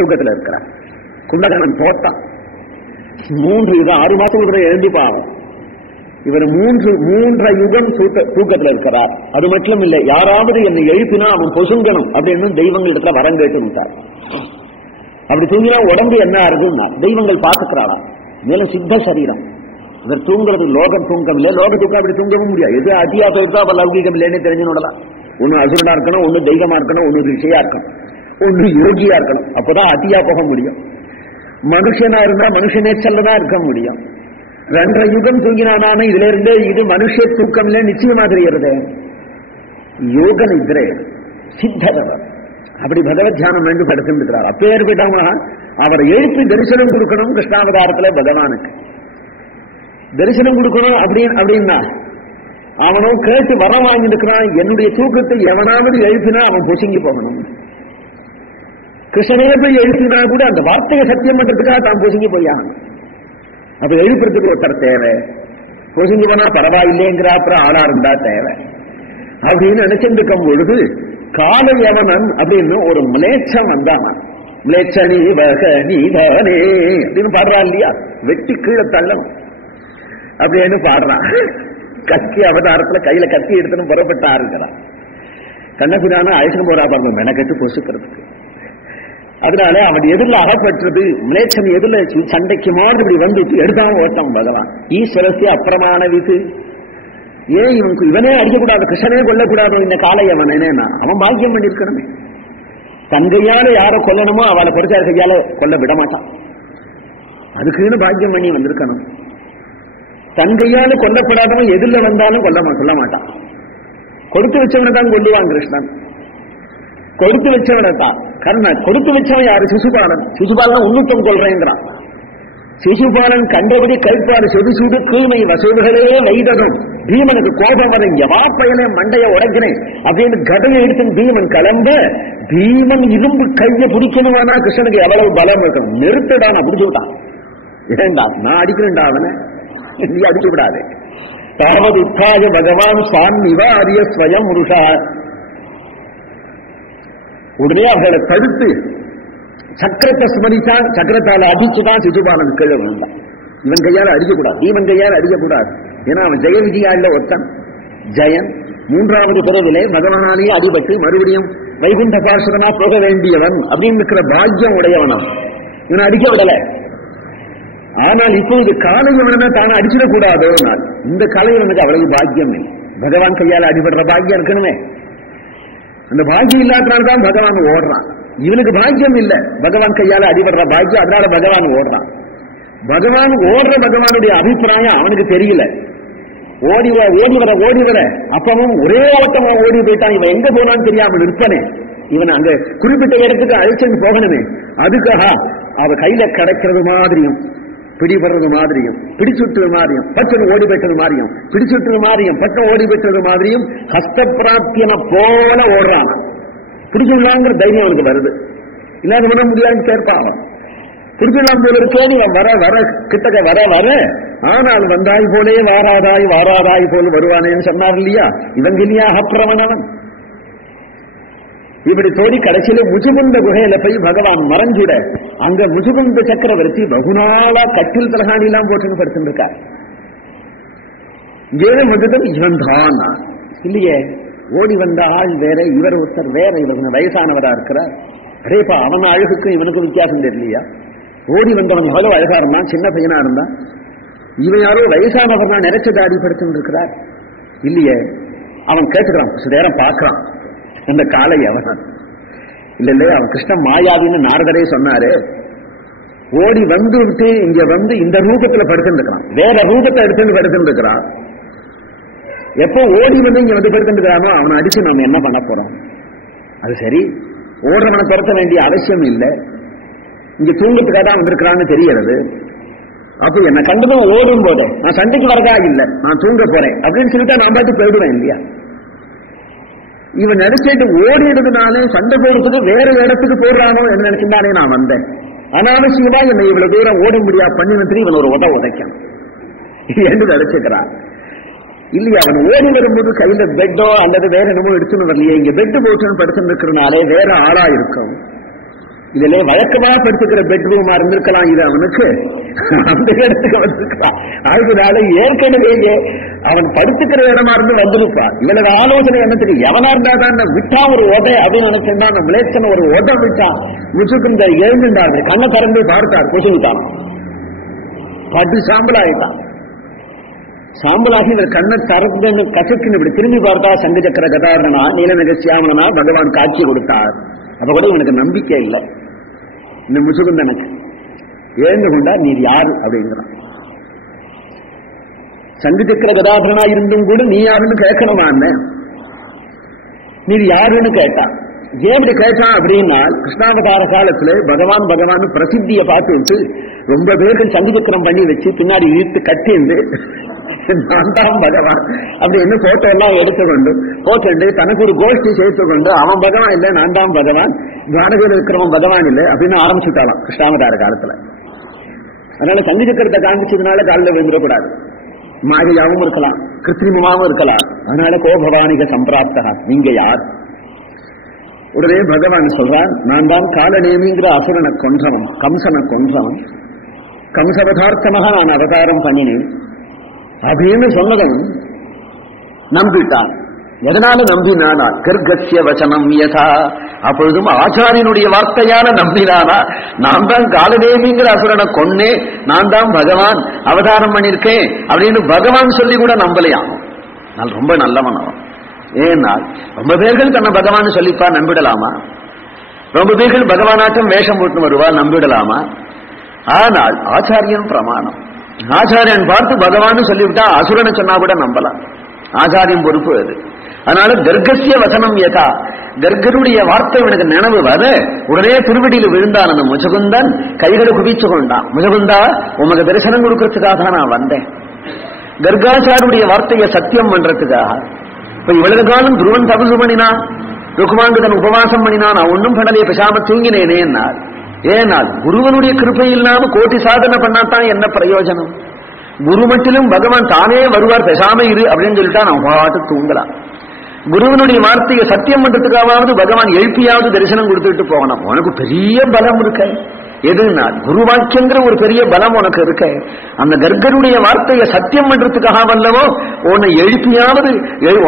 சொர்க்கத்தில் இருக்கிறார். கும்பகர்ணன் தோத்தான் மூன்று யுகம் ஆறு மாசம் கூட எழுதி இவர் மூன்று மூன்றரை யுகம் தூக்கத்தில் இருக்கிறார். அது மட்டும் இல்லை யாராவது என்னை எழுப்பினா அவன் பொசுங்கணும் அப்படின்னு தெய்வங்கள் இடத்துல வரம் கேட்டு விட்டார். அப்படி தூங்கினா உடம்பு என்ன ஆகுதுன்னா தெய்வங்கள் பார்த்துக்கிறாளா மேலும் சித்த சரீரம். இவர் தூங்குறது லோகம் தூங்கம் இல்லை லோக தூக்கம் அப்படி தூங்கவும் முடியாது. எது அதியா போயிருந்தா அப்ப லௌகிகம் இல்லைன்னு தெரிஞ்சுனோடலாம் ஒன்னு அசுரனா இருக்கணும் ஒன்னு தெய்வமா இருக்கணும் ஒன்னு ரிஷியா இருக்கணும். ஒன்று யோகியா இருக்கணும் அப்பதான் அதியா போக முடியும். மனுஷனா இருந்தா மனுஷனே செல்லதான் இருக்க முடியும். ரெண்டரை யுகம் தூங்கினானே இதுல இருந்து இது மனுஷ தூக்கம் இல்லை நிச்சயமா தெரிகிறது யோக நிதிரே சித்தரவர். அப்படி பகவத் தியானம் வேண்டு படுத்திருக்கிறார். அப்பேற்பட்டவங்க அவரை எழுப்பி தரிசனம் கொடுக்கணும் கிருஷ்ணாவதாரத்துல பகவானுக்கு. தரிசனம் கொடுக்கணும் அப்படின்னு அப்படின்னா அவனும் கேட்டு வர வாங்கியிருக்கிறான். என்னுடைய தூக்கத்தை எவனாவது எழுப்பினா அவன் பொசுங்கி போகணும். கிருஷ்ணனே போய் எழுப்பினா கூட அந்த வார்த்தையை சத்தியம் பண்றதுக்காக தான் பொசுங்கி போயான் அப்ப எழுப்புறதுக்கு ஒருத்தர் தேவை. பொசுங்கி போனா பரவாயில்லைங்கிற அப்புறம் ஆளா இருந்தா தேவை. அப்படின்னு நினைச்சிட்டு இருக்கும் பொழுது கால யவனன் அப்படின்னு ஒரு மிளேச்சம் வந்தான். மிளேச்ச நீ வக நீதானே அப்படின்னு பாடுறான் இல்லையா? வெட்டி கீழே தள்ளவன் அப்படின்னு பாடுறான். கத்தி அவதாரத்துல கையில கத்தி எடுத்துன்னு புறப்பட்டா இருக்கிறான் கண்ணபிரான அழைச்சிட்டு போறா பாருங்க மெனக்கட்டு பொசுக்கிறதுக்கு. அதனால அவன் எதிரில் அகப்பட்டது மிளேச்சம் எதிரில் சண்டைக்கு மாதிரி இப்படி வந்துட்டு எடுத்தாம ஓட்டம் பகவான். ஈஸ்வரஸ்ய அப்புறமான விது ஏன் இவனுக்கு இவனே அடிக்கக்கூடாது கிருஷ்ணனே கொல்லக்கூடாது இந்த காலை அவன் என்னன்னா அவன் பாக்கியம் பண்ணிருக்கணுமே தங்கையால யாரோ யாரை கொல்லணுமோ அவளை பொறுத்தார் கையால கொல்ல விட மாட்டான் அதுக்குன்னு பாக்கியம் பண்ணி வந்திருக்கணும். தங்கையால கொல்லப்படாதவன் எதிரில் வந்தாலும் கொல்ல சொல்ல கொல்ல மாட்டான். கொடுத்து வச்சவனை தான் கொல்லுவான் கிருஷ்ணன். கொடுத்து வச்சவனத்தான் கண்ண கர்ணன் கொடுத்து வச்சவன் யாரு? சிசுபாலன். சிசுபாலன் உன்னுத்தம் கொள்றேங்கிறான். சிசுபாலன் கண்டபடி கைப்பாடு சொது சுடு தூய்மை வசூல்களே வைததும். பீமனுக்கு கோபம் வரும். எவா பயனே மண்டைய உடைக்கிறேன். அப்படின்னு கடனை எடுத்து பீமன் கலந்த பீமன் இரும்பு கையை பிடிக்கணுமானா கிருஷ்ணனுக்கு எவ்வளவு பலம் இருக்கும்? நிறுத்தடா நான் பிடிச்சு விட்டான். ஏண்டா நான் அடிக்கிறேன்டா அவனை? நீ அடிச்சு விடாதே. தாவது உத்தாய பகவான் சுவாமி அரிய ஸ்வயம் முருஷா உடனே அவர்களை தடுத்து சக்கரத்தை ஸ்மரித்தான் சக்கரத்தால அடிச்சுதான் சிசுபாலன் கீழே விழுந்தான். இவன் கையால அடிக்கக்கூடாது இவன் கையால் அடிக்கக்கூடாது. ஏன்னா அவன் ஜெய விஜயா இல்ல ஒத்தன் ஜெயன் மூன்றாவது பிறவிலே பகவானாலேயே அடிபட்டு மறுபடியும் வைகுண்ட பார்ஷதனா போக வேண்டியவன் அப்படின்னு இருக்கிற பாக்கியம் உடையவன் இவனை அடிக்க விடல. ஆனால் இப்பொழுது காலையவனா தானே அடிச்சிடக்கூடாதோ நான் இந்த கலையவனுக்கு அவ்வளவு பாக்கியம் இல்லை. பகவான் கையால அடிபடுற பாக்கியம் இருக்கணுமே. அந்த பாக்கியம் இல்லாதனால்தான் பகவான் ஓடுறான். இவனுக்கு பாக்கியம் இல்ல. பகவான் கையால அடிபடுற பாக்கியம் அதனால பகவான் ஓடுறான். பகவான் ஓடுற பகவானுடைய அபிப்பிராயம் அவனுக்கு தெரியல. ஓடி வர ஓடி வர ஓடி வர அப்பவும் ஒரே ஓட்டமா ஓடி போயிட்டான். இவன் எங்க போனான்னு தெரியாம நிற்பனே. இவன் அங்க குறிப்பிட்ட இடத்துக்கு அழைச்சிட்டு போகணுமே. அதுக்காக அவ கையில கிடைக்கிறது மாதிரியும் பிடிபடுறது மாதிரியும் பிடிச்சுட்டுறது மாதிரியும் பட்டன் ஓடி பெற்றது மாதிரியும் பிடிச்சுட்டுறது மாதிரியும் பட்டம் ஓடி பெற்றது மாதிரியும் ஹஸ்தப்பிராப்தியனை போல ஓடுறான் பிடிச்சுடலாங்கிற தைரியம் அவனுக்கு வருது. இல்லாத பண்ண முடியாதுன்னு கேட்பான் அவன். பிடிச்சுள்ளான் போல வர வர கிட்டக்க வர வர. ஆனால் வந்தாய் போலே வாராதாய் வாராதாய் போல் வருவானேன்னு சொன்னார் இல்லையா? இவங்கிலியா அப்பிரமணவன் இப்படி தோடி கடைசியில முஜுமுந்த குகையில போய் பகவான் மறைஞ்சிட. அங்க முஜுகுந்த சக்கரவர்த்தி பகுநாளா கட்டில் தலகாணி எல்லாம் போட்டுன்னு படுத்துருக்கார் ஏழு வந்ததும் இவன் தான் இல்லையே ஓடி வந்த ஆள் வேற இவர் ஒருத்தர் வேற இவர் வயசானவரா இருக்கிறார். அரேப்பா அவன் அழகுக்கும் இவனுக்கும் வித்தியாசம் தெரியலையா? ஓடி வந்தவன் எவ்வளவு அழகா இருந்தான் சின்ன பையனா இருந்தான்? இவன் யாரோ வயசானவர் தான் நினைச்ச தாடி இருக்கிறார் இல்லையே அவன் கேட்டுக்கிறான் சில நேரம் பார்க்கறான். அந்த காலை அவன். இல்ல இல்ல அவன் கிருஷ்ண மாயாவின்னு நாரதரே சொன்னாரு. ஓடி வந்து விட்டு இங்க வந்து இந்த ரூபத்துல படுத்துருக்கிறான் வேற ரூபத்தை எடுத்துட்டு படுத்துருக்கிறான் எப்போ ஓடி வந்து இங்க வந்து படுத்துட்டு அவனை அடிச்சு நம்ம என்ன பண்ண போறோம்? அது சரி. ஓடுறவனை துரத்த வேண்டிய அவசியம் இல்லை. இங்க தூங்கத்துக்காக தான் வந்திருக்கிறான்னு தெரியறது அப்ப என்ன கண்டதும் ஓடும் போது நான் சண்டைக்கு வரதா இல்லை. நான் தூங்க போறேன். அப்படின்னு சொல்லிட்டு நான் பாட்டு போயிடுவேன் இல்லையா? இவன் நினைச்சிட்டு ஓடிடுறதுனாலே சண்டை போடுறதுக்கு வேற இடத்துக்கு போடுறானோ என்ன நினைச்சிருந்தானே நான் வந்தேன். அனாவசியமா என்னை இவ்வளவு தூரம் ஓட முடியா பண்ணினு இவன் ஒரு உத உதைக்கணும் என்று நினைச்சுக்கிறான்? இல்லையா அவன் ஓடி வரும்போது கையில பெட்டோ அல்லது வேற என்னமோ எடுத்துன்னு வரலையே இங்க பெட் போச்சுன்னு படுத்துன்னு இருக்கிறனாலே வேற ஆளா இருக்கும். இதுல வழக்கமா படுத்துக்கிற பெட்ரூமா இருந்திருக்கலாம் இது அவனுக்கு. அந்த இடத்துக்கு வந்திருக்கலாம் அதனால ஏற்கனவே அவன் படுத்துக்கிற இடமா இருந்து வந்திருப்பான் இவனது ஆலோசனை என்ன தெரியும்? எவனா இருந்தா தான் விட்டா ஒரு உதை அப்படின்னு நினைச்சிருந்தா அந்த ஒரு உதை விட்டான் முசுக்குந்த எழுந்துட்டார் கண்ணை திறந்து பார்த்தார் கொசுவிட்டான் பட்டு சாம்பல் ஆயிட்டான் சாம்பலாகி இவர் கண்ணை திறந்து கசக்குன்னு இப்படி திரும்பி பார்த்தா சங்கு சக்கர கதாரணனா நீலநக சியாமனா பகவான் காட்சி கொடுத்தார். அப்ப கூட இவனுக்கு நம்பிக்கை இல்லை. இந்த முசுகுந்தனுக்கு. எழுந்து கொண்டா நீர் யாரு? அப்படிங்கிறான். சங்கு சக்கர கதாபரனா இருந்தும் கூட நீ யாருன்னு கேட்கணுமா நீ யாருன்னு கேட்டா. ஏன் இப்படி கேட்டான் அப்படின்னா கிருஷ்ணாவதார காலத்துல பகவான் பகவான் பிரசித்தியை பார்த்து விட்டு ரொம்ப பேர்கள் சங்கு சக்கரம் பண்ணி வச்சு பின்னாடி இழுத்து கட்டிந்து நான் தான் பகவான். அப்படின்னு போட்டோ எல்லாம் எடுத்துக்கொண்டு போட்டு தனக்கு ஒரு கோஷ்டி சேர்த்து கொண்டு அவன் பகவான் இல்லை நான் தான் பகவான். ஜானகர் இருக்கிறவன் பகவான் இல்லை அப்படின்னு ஆரம்பிச்சுட்டாலாம் கிருஷ்ணாவதார காலத்துல. அதனால சங்கு சக்கரத்தை காண்பிச்சதுனால காலில் விழுந்துடக்கூடாது. மாகையாவும் இருக்கலாம் கிருத்திரிமமாவும் இருக்கலாம். அதனால கோபவானிக சம்பிராப்தகா நீங்க யார்? உடனே பகவான் சொல்றான் நான் தான் காலநேமிங்கிற அசுரனை கொன்றவன் கம்சனை கொன்றவன். கம்சவதார்த்தமாக நான் அவதாரம் பண்ணினேன். அப்படின்னு சொன்னதன் நம்பிட்டான் எதனால நம்பினானா? கர்கசிய வச்சனம் யதா. அப்பொழுதும் ஆச்சாரியனுடைய வார்த்தையான நம்பினானா? நான் தான் காலதேவிங்கிற அசுரனை கொன்னே நான் தான் பகவான் அவதாரம் பண்ணிருக்கேன் அப்படின்னு பகவான் சொல்லி கூட நம்பலையாம். நான் ரொம்ப நல்லவன் அவன். ஏன்னா ரொம்ப பேர்கள் தன்னை பகவான் சொல்லிப்பா நம்பிடலாமா? ரொம்ப பேர்கள் பகவானாட்டம் வேஷம் போட்டு வருவா நம்பிடலாமா? ஆனால் ஆச்சாரியன் பிரமாணம். ஆச்சாரியன் பார்த்து பகவான் சொல்லிவிட்டா அசுரனை சொன்னா கூட நம்பலாம். ஆச்சாரியம் பொறுப்பு அது. அதனால கர்கசிய வசனம் யதா. கர்கருடைய வார்த்தை இவனுக்கு நினைவு வர உடனே திருவடியில் விழுந்தான் அந்த முஜகுந்தன் கைகளை குவிச்சு கொண்டான். முஜகுந்தா உமக்கு தரிசனம் கொடுக்கறதுக்காக தான் நான் வந்தேன். கர்காச்சாருடைய வார்த்தையை சத்தியம் பண்றதுக்காக. இப்ப இவ்வளவு காலம் துருவன் தபசு பண்ணினான் ருக்குமாங்குதன் உபவாசம் பண்ணினான் நான் ஒன்னும் பண்ணலையே பேசாம தூங்கினேனே என்னார் ஏனால் குருவனுடைய கிருப்பை இல்லாம கோட்டி சாதனை பண்ணாதான் என்ன பிரயோஜனம்? குரு மட்டிலும் பகவான் தானே வருவார் பெசாமை இரு அப்படின்னு சொல்லிட்டா நான் பாட்டு தூங்கலாம். குருவனுடைய வார்த்தையை சத்தியம் பண்றதுக்காவது பகவான் எழுப்பியாவது தரிசனம் கொடுத்துட்டு போகணும். உனக்கு பெரிய பலம் இருக்க. எதுனா குரு வாக்கியங்கிற ஒரு பெரிய பலம் உனக்கு இருக்க. அந்த கர்கருடைய வார்த்தையை சத்தியம் பண்றதுக்காக வல்லவோ உன்னை எழுப்பியாவது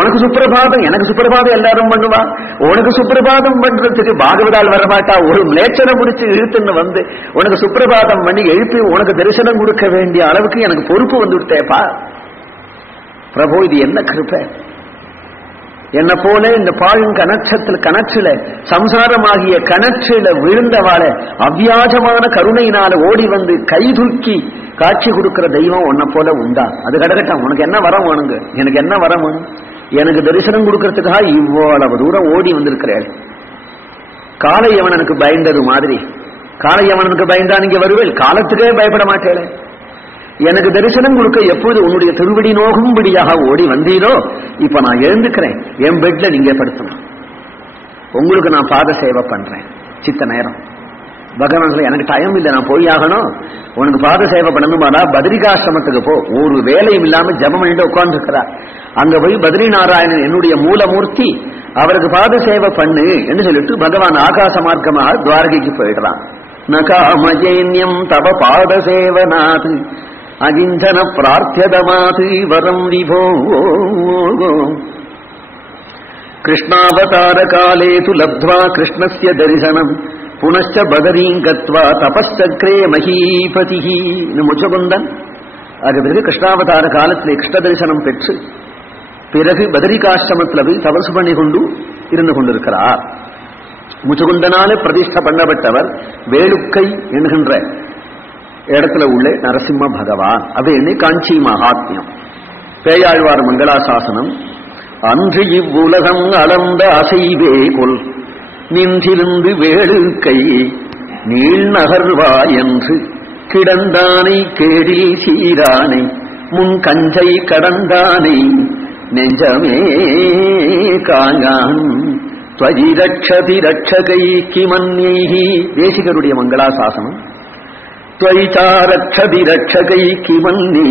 உனக்கு சுப்பிரபாதம் எனக்கு சுப்பிரபாதம் எல்லாரும் பண்ணுவா. உனக்கு சுப்பிரபாதம் பண்றதுக்கு பாகவதால் வரமாட்டா. ஒரு மிளேச்சனை முடிச்சு இழுத்துன்னு வந்து உனக்கு சுப்பிரபாதம் பண்ணி எழுப்பி உனக்கு தரிசனம் கொடுக்க வேண்டிய அளவுக்கு எனக்கு பொறுப்பு வந்து விட்டேப்பா பிரபு இது என்ன கிருப்பை என்ன போல இந்த பாழும் கணச்சத்தில் கணச்சில சம்சாரமாகிய கணச்சில விழுந்தவாள அவ்வியாஜமான கருணையினால ஓடி வந்து கை தூக்கி காட்சி கொடுக்கிற தெய்வம் உன்னை போல உண்டா? அது கடகட்டம். உனக்கு என்ன வரம் வேணுங்க? எனக்கு என்ன வரம் வேணும்? எனக்கு தரிசனம் கொடுக்கறதுக்காக இவ்வளவு தூரம் ஓடி வந்திருக்கிறேன் காளையவனனுக்கு பயந்தது மாதிரி. காளையவனனுக்கு பயந்தான் இங்க வருவேன் காலத்துக்கே பயப்பட மாட்டேன் எனக்கு தரிசனம் கொடுக்க எப்போது உன்னுடைய திருவடி நோகும்படியாக ஓடி வந்தீரோ இப்ப நான் எழுந்துக்கிறேன். என் பெட்ல நீங்க படுத்தணும் உங்களுக்கு நான் பாத சேவை பண்றேன். சித்த நேரம். பகவான் எனக்கு டைம் இல்லை நான் போய் ஆகணும். உனக்கு பாத சேவை பண்ணணுமாடா பத்ரிகாசிரமத்துக்கு போ. ஒரு வேலையும் இல்லாம ஜபம் பண்ணிட்டு உட்கார்ந்துருக்கிறார். அங்க போய் பத்ரி நாராயணன் என்னுடைய மூலமூர்த்தி அவருக்கு பாத சேவை பண்ணு என்று சொல்லிட்டு பகவான் ஆகாச மார்க்கமாக துவாரகைக்கு போயிடுறான். நகாமஜேன்யம் தப பாத சேவனாது அகிஞ்சன பிரார்த்தியதமாது வரம் விபோ. கிருஷ்ணாவதார காலே து லப்த்வா கிருஷ்ணஸ்ய தரிசனம். புனச்ச பதரீம் கத்வா தபஸ்சக்ரே மகீபதி முச்சகுந்தன் அது பிறகு கிருஷ்ணாவதார காலத்தில் கிருஷ்ண தரிசனம் பெற்று பிறகு பதரிகாசிரமத்தில் போய் தபசு பண்ணி கொண்டு இருந்து கொண்டிருக்கிறார். முச்சகுந்தனால பிரதிஷ்ட பண்ணப்பட்டவர் வேலுக்கை என்கின்ற இடத்துல உள்ள நரசிம்ம பகவான். அப்படின்னு காஞ்சி மகாத்மியம். பேயாழ்வார் மங்களாசாசனம் அன்று இவ்வுலகம் அளந்த அசைவே கொல் நின்றிருந்து வேளுக்கை நீள் நகர்வா என்று. கிடந்தானை கேடி சீரானை. முன் கஞ்சை கடந்தானை. நெஞ்சமே காங்கான் துவஜி ரட்சதி ரட்சகை கிமன்யைகி தேசிகருடைய மங்களாசாசனம். ത്വയിചാരക്ഷതി രക്ഷകൈക്ക് വന്നീ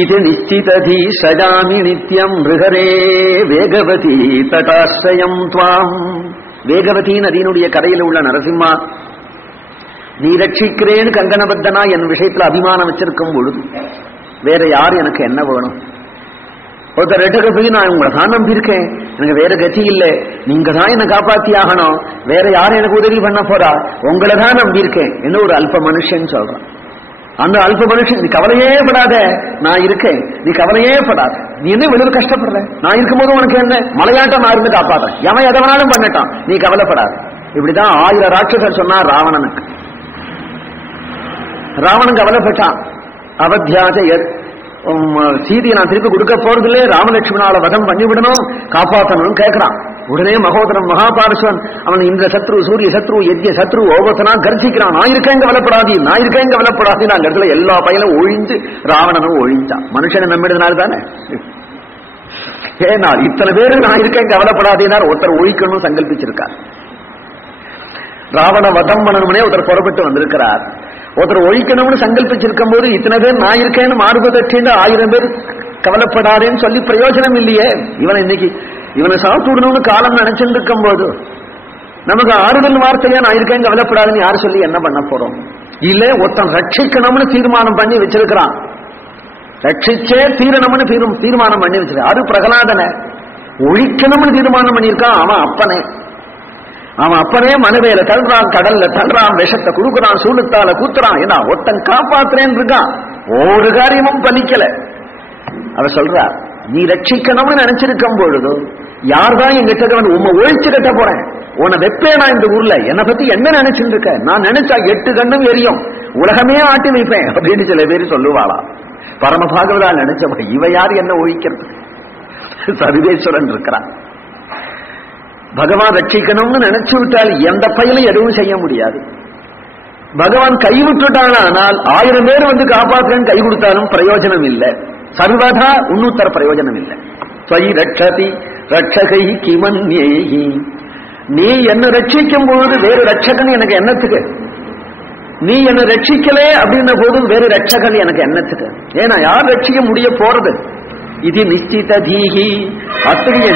ഇത് നിശ്ചിതധീ ശജാമി നിത്യം മൃഗരേ വേഗവതി തടാശ്രയം ത്വാം വേഗവതി നദിயினுடைய கரையில் உள்ள நரசிம்மா நீ ரட்சிக்கிறேன்னு கங்கணபத்தனா என் விஷயத்துல அபிமானம் வச்சிருக்கும் பொழுது வேற யார் எனக்கு என்ன வேணும்? ஒருத்தர் ரெட்டக போய் நான் உங்களை தான் நம்பியிருக்கேன். எனக்கு வேற கதி இல்லை. நீங்க தான் என்ன காப்பாத்தி ஆகணும். வேற யாரும் எனக்கு உதவி பண்ண போறா? உங்களை தான் நம்பியிருக்கேன் என்ன ஒரு அல்ப மனுஷன் சொல்றான். அந்த அல்ப மனுஷன் நீ கவலையே படாத. நான் இருக்கேன். நீ கவலையே படாத. நீ என்ன வெளியில் கஷ்டப்படுற? நான் இருக்கும்போது உனக்கு என்ன? மலையாட்டம் நான் இருந்து காப்பாத்தேன் எவன் எதை வேணாலும் பண்ணட்டான். நீ கவலைப்படாத. இப்படிதான் ஆயிரம் ராட்சசர் சொன்னா ராவணனுக்கு ராவணன் கவலைப்பட்டான். அவத்தியாத சீதையை நான் திருப்பி கொடுக்க போறதில்லே. ராமலட்சுமணால வதம் பண்ணிவிடணும் காப்பாற்றணும் கேட்கிறான் உடனே மகோதரன் மகாபாரஸ்வன் அவன் இந்த சத்ரு சூரிய சத்ரு எத்திய சத்ரு ஓபசனா கர்ஜிக்கிறான் நான் இருக்கேன் கவலைப்படாதி நான் இருக்கேன் கவலைப்படாதி அந்த இடத்துல எல்லா பயிலும் ஒழிஞ்சு ராவணனும் ஒழிஞ்சான். மனுஷனை நம்பிடுறதுனால தானே? ஏன்னா இத்தனை பேரு நான் இருக்கேன் கவலைப்படாதேனார் ஒருத்தர் ஒழிக்கணும்னு சங்கல்பிச்சிருக்கார். ராவண வதம் பண்ணணும்னே ஒருத்தர் புறப்பட்டு வந்திருக்கிறார். ஒருத்தர் ஒழிக்கணும்னு சங்கல்பிச்சிருக்கும் போது இத்தனை பேர் நான் இருக்கேன்னு மாறுபதற்று ஆயிரம் பேர் கவலைப்படாதேன்னு சொல்லி பிரயோஜனம் இல்லையே. இவனை இன்னைக்கு இவனை சாப்பிடணும்னு காலம் நினைச்சுட்டு இருக்கும் போது நமக்கு ஆறுதல் வார்த்தையா நான் இருக்கேன் கவலைப்படாதுன்னு யார் சொல்லி என்ன பண்ண போறோம்? இல்ல ஒருத்தன் ரட்சிக்கணும்னு தீர்மானம் பண்ணி வச்சிருக்கிறான். ரட்சிச்சே தீரணும்னு தீர்மானம் பண்ணி வச்சிருக்கான் அது பிரகலாதனை ஒழிக்கணும்னு தீர்மானம் பண்ணியிருக்கான். அவன் அப்பனே. அவன் அப்பனே மனுவேல தள்ளுறான் கடல்ல தள்ளுறான் விஷத்தை குடுக்குறான் சூழுத்தால கூத்துறான். ஏன்னா ஒட்டன் காப்பாத்துறேன்னு இருக்கான். ஒரு காரியமும் பலிக்கல அவ சொல்றா நீ ரட்சிக்கணும்னு நினைச்சிருக்கும் பொழுது யார்தான் எங்கிட்ட வந்து உண்மை ஒழிச்சு கட்ட போறேன். உன்னை வெப்பேனா இந்த ஊர்ல? என்னை பத்தி என்ன நினைச்சுட்டு இருக்க நான் நினைச்சா எட்டு கண்ணும் எரியும். உலகமே ஆட்டி வைப்பேன். அப்படின்னு சில பேர் சொல்லுவாளா. பரமபாகவதா நினைச்சவன் இவ யார் என்ன ஒழிக்கிறது? சர்வேஸ்வரன் இருக்கிறான். பகவான் ரட்சிக்கணும்னு நினைச்சு விட்டால் எந்த பயிலும் எதுவும் செய்ய முடியாது. பகவான் கைவிட்டுட்டானால் ஆயிரம் பேர் வந்து காப்பாற்றுன்னு கை கொடுத்தாலும் பிரயோஜனம் இல்லை. சர்வதா உன்னுத்தர பிரயோஜனம் இல்லை. ஸ்வயி ரட்சதி ரட்சகை கிமன்யேகி நீ என்ன ரட்சிக்கும் பொழுது வேறு ரட்சகன் எனக்கு என்னத்துக்கு? நீ என்ன ரட்சிக்கலே அப்படின்ன போது வேறு ரட்சகன் எனக்கு என்னத்துக்கு? ஏன்னா யார் ரட்சிக்க முடிய போறது? இது நிச்சித தீகி. அத்தகைய